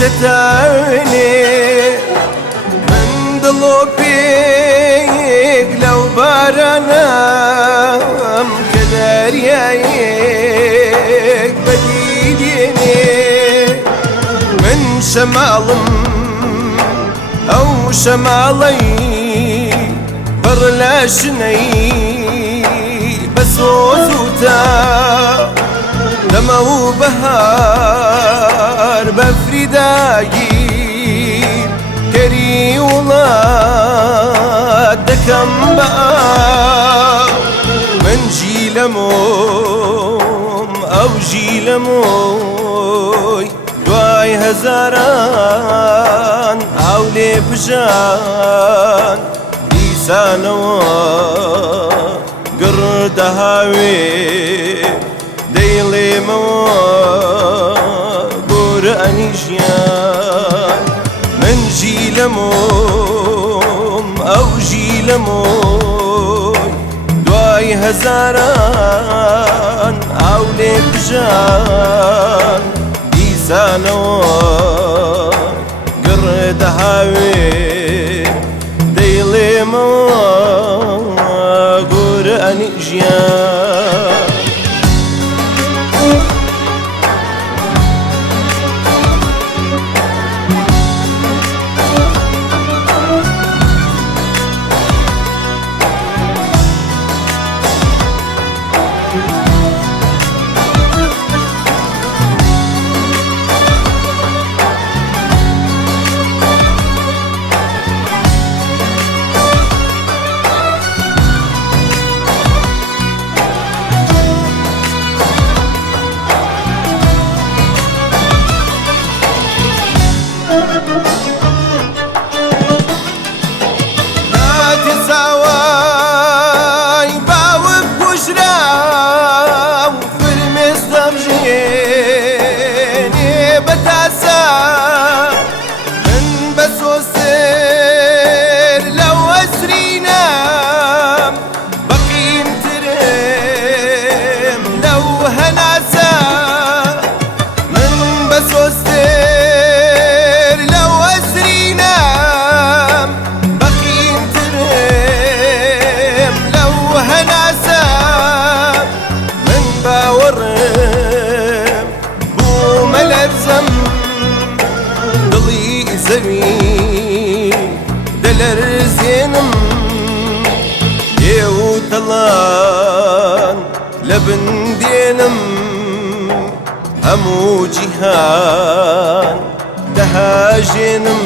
شتاويني من دڵۆ پێک لەو بارانم کە دەریایەک بەدی دێنێ من شەماڵم ئەو شەماڵەی پڕ لە شنەی بە سۆز و تا دەمە و بەهار بەفری داگیر کەری وڵات دەکەم بە من ژی لەمۆم ئەو ژی لەمۆی دوای هەزاران ئاو لێ پژان دیسانەوە گڕدە هاوێ دەیڵێمەوە گۆرانی ژیان من ژی لەمۆم ئەو ژی لەمۆی دوای هەزاران ئاو لێ پژان دیسانەوە گڕدە هاوێ دەیڵێمەوە گۆرانی ژیان دەلەرزێنم ئێو تەڵان لە بندێنم هەموو جیهان دەهاژێنم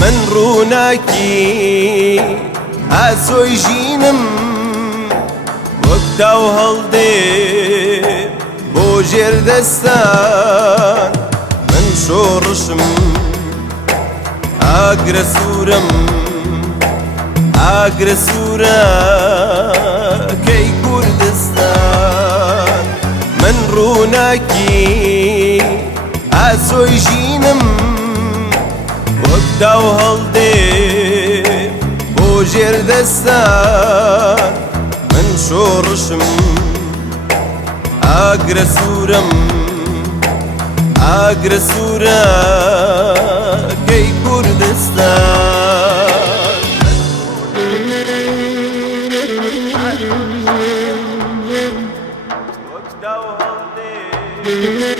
من ڕووناکی ئاسۆی ژینم وەک تاو هەڵدێم بۆ ژێردەستان من شۆڕشم ئاگرە سوورم ئاگرە سوورە کەی کوردستان من ڕووناکی ئاسۆی ژینم وەک داو هەڵدێم بۆ ژێردەستان من شۆڕشم ئاگرە سوورم ئاگرە سوورە کەی کوردستان وەک داو هەڵدێم